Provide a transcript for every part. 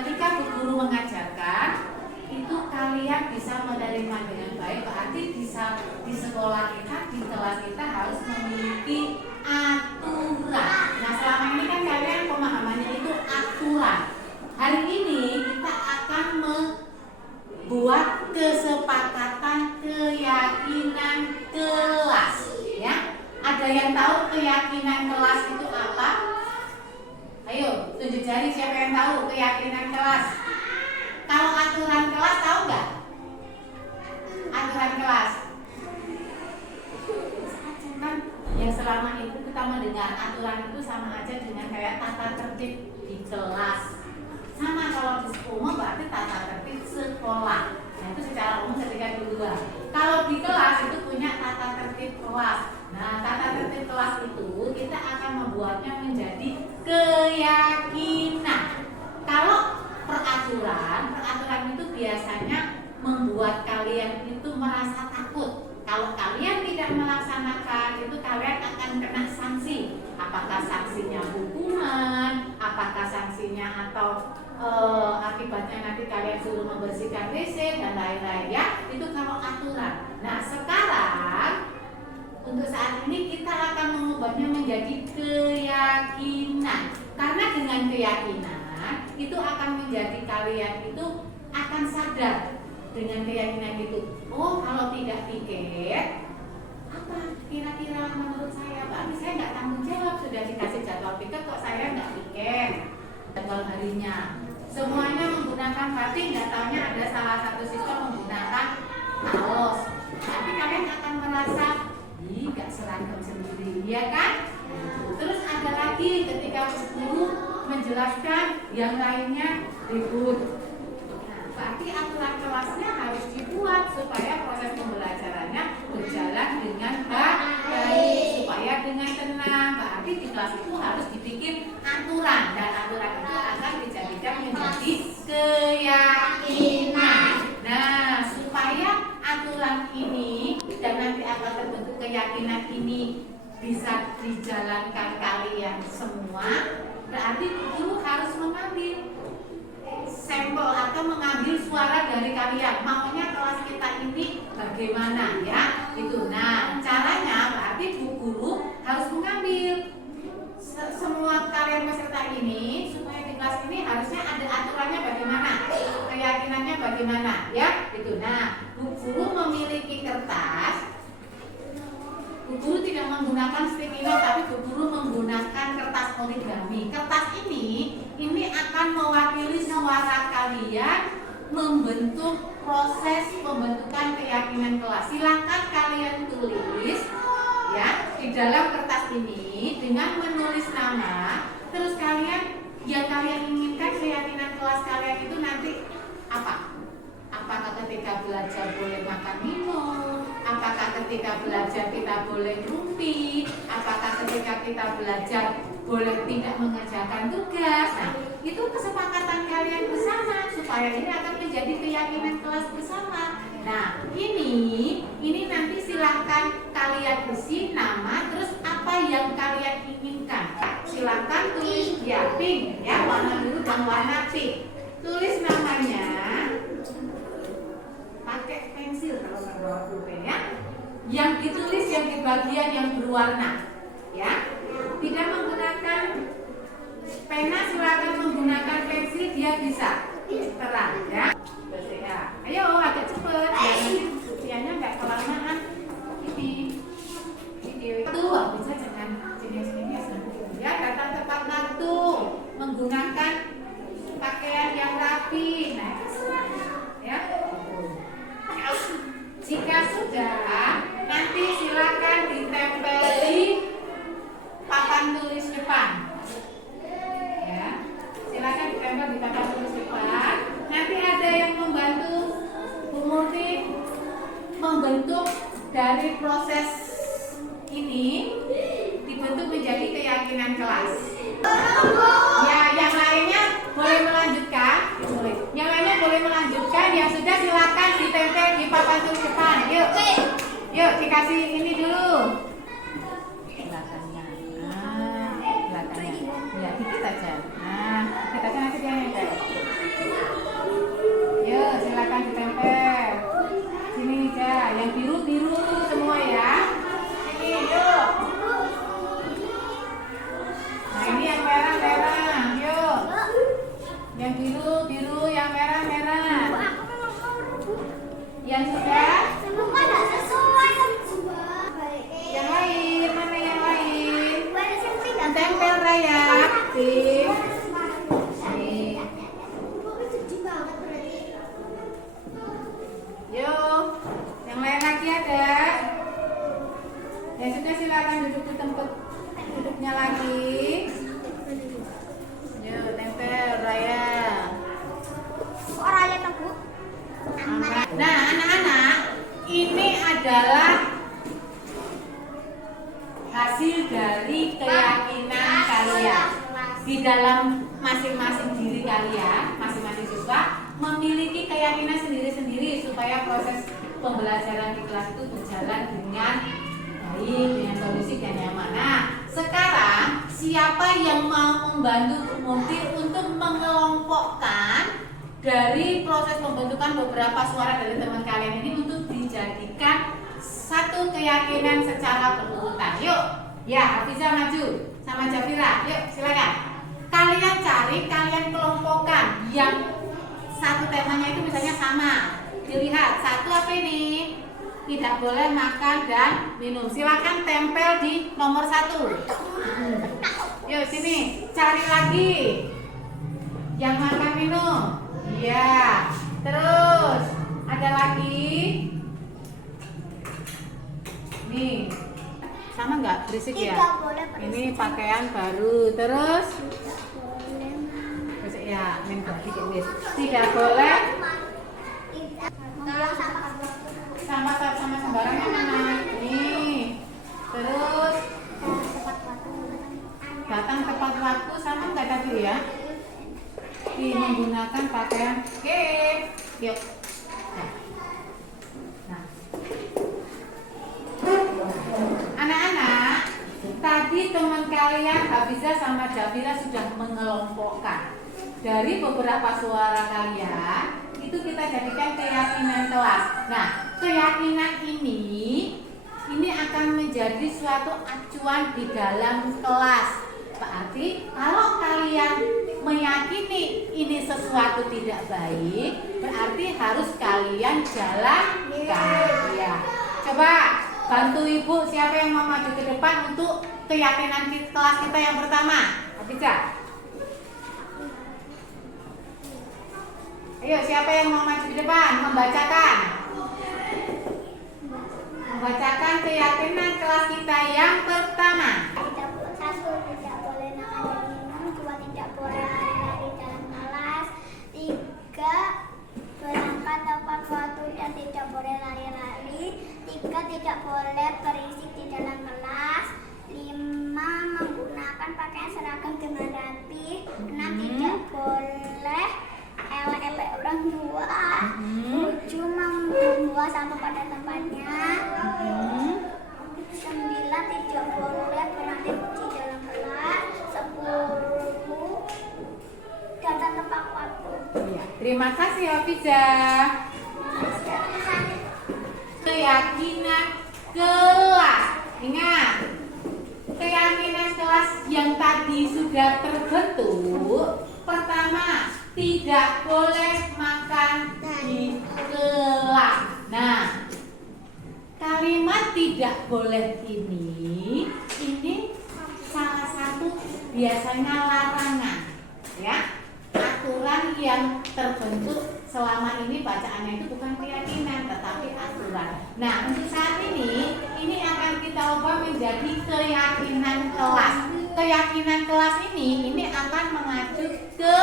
ketika Bu Guru mengajarkan itu kalian bisa menerima dengan baik, berarti di sekolah kita, di kelas kita harus memiliki aturan. Nah, selama ini kan kalian pemahamannya itu aturan. Hari ini kita akan membuat kesepakatan keyakinan kelas, ya. Ada yang tahu keyakinan kelas itu apa? Ayo, tunjuk jari siapa yang tahu keyakinan kelas. Kalau aturan kelas tahu nggak? Aturan kelas. Kan yang selama itu kita mendengar aturan itu sama aja dengan kayak tata tertib di kelas. Sama kalau di umum berarti tata tertib sekolah. Nah itu secara umum ketika kedua. Kalau di kelas itu punya tata tertib kelas. Nah tata tertib kelas itu kita akan membuatnya menjadi keyakinan. Kalau peraturan itu biasanya membuat kalian itu merasa takut. Kalau kalian tidak melaksanakan itu kalian akan kena sanksi. Apakah sanksinya hukuman, apakah sanksinya atau akibatnya nanti kalian suruh membersihkan WC dan lain-lain, ya. Itu kalau aturan. Nah sekarang untuk saat ini kita akan mengubahnya menjadi keyakinan. Karena dengan keyakinan itu akan menjadi kalian itu akan sadar dengan keyakinan itu. Oh, kalau tidak piket, apa kira-kira menurut saya? Berarti saya nggak tanggung jawab, sudah dikasih jadwal piket kok saya nggak piket jadwal harinya. Semuanya menggunakan batik, nggak taunya ada salah satu siswa menggunakan kaos. Tapi kalian akan merasa, ih nggak seragam sendiri, ya kan? Terus ada lagi ketika guru menjelaskan yang lainnya ribut. Nah, berarti aturan kelasnya harus dibuat supaya proses pembelajarannya berjalan dengan baik, supaya dengan tenang. Berarti di kelas itu harus dibikin aturan dan aturan itu akan dijadikan menjadi keyakinan. Nah, supaya aturan ini dan nanti akan terbentuk keyakinan ini bisa dijalankan kalian semua, berarti guru harus mengambil sampel atau mengambil suara dari kalian. Maunya kelas kita ini bagaimana, ya? Itu. Nah, caranya berarti Bu Guru harus mengambil semua kalian peserta ini supaya di kelas ini harusnya ada aturannya bagaimana, keyakinannya bagaimana, ya? Itu. Nah, Bu Guru memiliki kertas. Bu Guru tidak menggunakan stimino, tapi Bu Guru menggunakan kertas origami. Kertas ini akan mewakili suara kalian membentuk proses pembentukan keyakinan kelas. Silakan kalian tulis, ya, di dalam kertas ini dengan menulis nama. Terus kalian yang kalian inginkan keyakinan kelas kalian itu nanti apa? Apakah ketika belajar boleh makan minum? Apakah ketika belajar kita boleh rumpi? Apakah ketika kita belajar boleh tidak mengerjakan tugas? Nah, itu kesepakatan kalian bersama supaya ini akan menjadi keyakinan kelas bersama. Nah, ini nanti silahkan kalian isi nama, terus apa yang kalian inginkan. Silahkan tulis ya pink, ya warna biru dan warna pink. Tulis namanya. Pakai pensil kalau nggak bawa pulpen, ya. Yang ditulis yang di bagian yang berwarna, ya. Tidak menggunakan pena, silakan menggunakan pensil, dia bisa terang, ya. Ayo agak cepet, ya, nanti usianya nggak kelamaan. Ini video itu bisa jangan jenis-jenis, ya. Datang tepat waktu, menggunakan pakaian yang rapi. Nah itu ya. Jika sudah, nanti silakan ditempel di papan tulis depan. Ya, silakan ditempel di papan tulis depan. Nanti ada yang membantu Bu Murti membentuk dari proses ini dibentuk menjadi keyakinan kelas. Ya, yang lainnya boleh melanjutkan. Yang lainnya boleh melanjutkan. Yang sudah silakan ditempel di papan tulis depan. Yuk dikasih ini dulu. Belakangnya. Belakangnya. Ya, dikit aja. Nah, dikit aja nanti dia nempel. merah merah. Bu, aku memang mau Bu. Yang sudah. Semoga tidak sesuai kan Bu. Yang lain mana yang lain? Bu, ada selfie nggak? Tempel Raya. Aktif. Nih. Bu, sedih banget berarti. Yuk, yang lain lagi ada. Ya sudah silakan duduk di tempat duduknya lagi. Yuk, tempel Raya. Kok Raya tak Bu? Nah, anak-anak, ini adalah hasil dari keyakinan kalian. Di dalam masing-masing diri kalian, masing-masing siswa memiliki keyakinan sendiri-sendiri supaya proses pembelajaran di kelas itu berjalan dengan baik, dengan kondusif dan nyaman. Nah, sekarang siapa yang mau membantu Munti untuk mengelompokkan dari proses pembentukan beberapa suara dari teman kalian ini untuk dijadikan satu keyakinan secara berurutan? Yuk, ya Hafiza maju sama Jafira. Yuk, silakan. Kalian cari, kalian kelompokkan yang satu temanya itu misalnya sama. Dilihat satu apa ini? Tidak boleh makan dan minum. Silakan tempel di nomor 1. Yuk sini, cari lagi yang makan minum. Iya. Terus ada lagi. Nih, sama nggak berisik ya? Tidak boleh berisik. Ini pakaian baru. Terus berisik ya, main dikit wis. Tidak boleh sama sembarangnya mana? Nih. Terus datang tepat waktu sama nggak tadi ya? Menggunakan pakaian. Oke. Yuk. Nah. Anak-anak, tadi teman kalian Hafiza sama Jafira sudah mengelompokkan dari beberapa suara kalian itu kita jadikan keyakinan kelas. Nah, keyakinan ini akan menjadi suatu acuan di dalam kelas. Berarti kalau kalian meyakini ini sesuatu tidak baik, berarti harus kalian jalankan. Ya. Coba bantu ibu, siapa yang mau maju ke depan untuk keyakinan kelas kita yang pertama? Hafiza. Ayo, siapa yang mau maju ke depan membacakan? Membacakan keyakinan kelas kita yang pertama. Satu, tidak boleh makan dan minum. Dua, tidak boleh lari-lari dalam kelas. Tiga, berangkat tepat waktu dan tidak boleh lari-lari. Tiga, tidak boleh berisik di dalam kelas. Lima, menggunakan pakaian seragam dengan rapi. Enam, tidak boleh elek-elek orang tua. Tujuh, membuang sampah pada tempatnya. 9, tidak boleh berhenti di dalam kelas. 10, datang tepat waktu. Ya, terima kasih Hafiza. Keyakinan kelas. Ingat, keyakinan kelas yang tadi sudah terbentuk. Pertama, tidak boleh makan di kelas. Nah, kalimat tidak boleh ini salah satu biasanya larangan, ya, aturan yang terbentuk selama ini bacaannya itu bukan keyakinan tetapi aturan. Nah, untuk saat ini akan kita ubah menjadi keyakinan kelas. Keyakinan kelas ini akan mengacu ke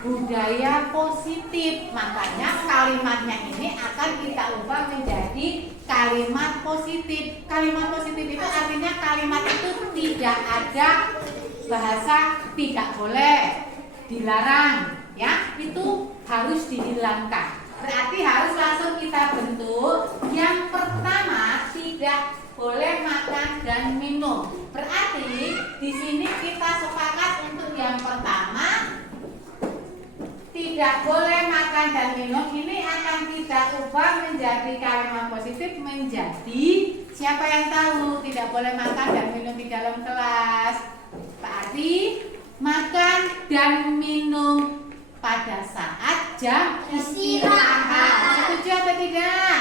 budaya positif. Makanya kalimatnya ini akan kita ubah menjadi kalimat positif. Kalimat positif itu artinya kalimat itu tidak ada bahasa tidak boleh, dilarang, ya, itu harus dihilangkan. Berarti harus langsung kita bentuk. Yang pertama, tidak boleh makan dan minum. Berarti di sini kita sepakat untuk yang pertama, tidak boleh makan dan minum. Ini akan kita ubah menjadi kalimat positif menjadi, siapa yang tahu tidak boleh makan dan minum di dalam kelas? Berarti makan dan minum pada saat jam istirahat. Setuju atau tidak?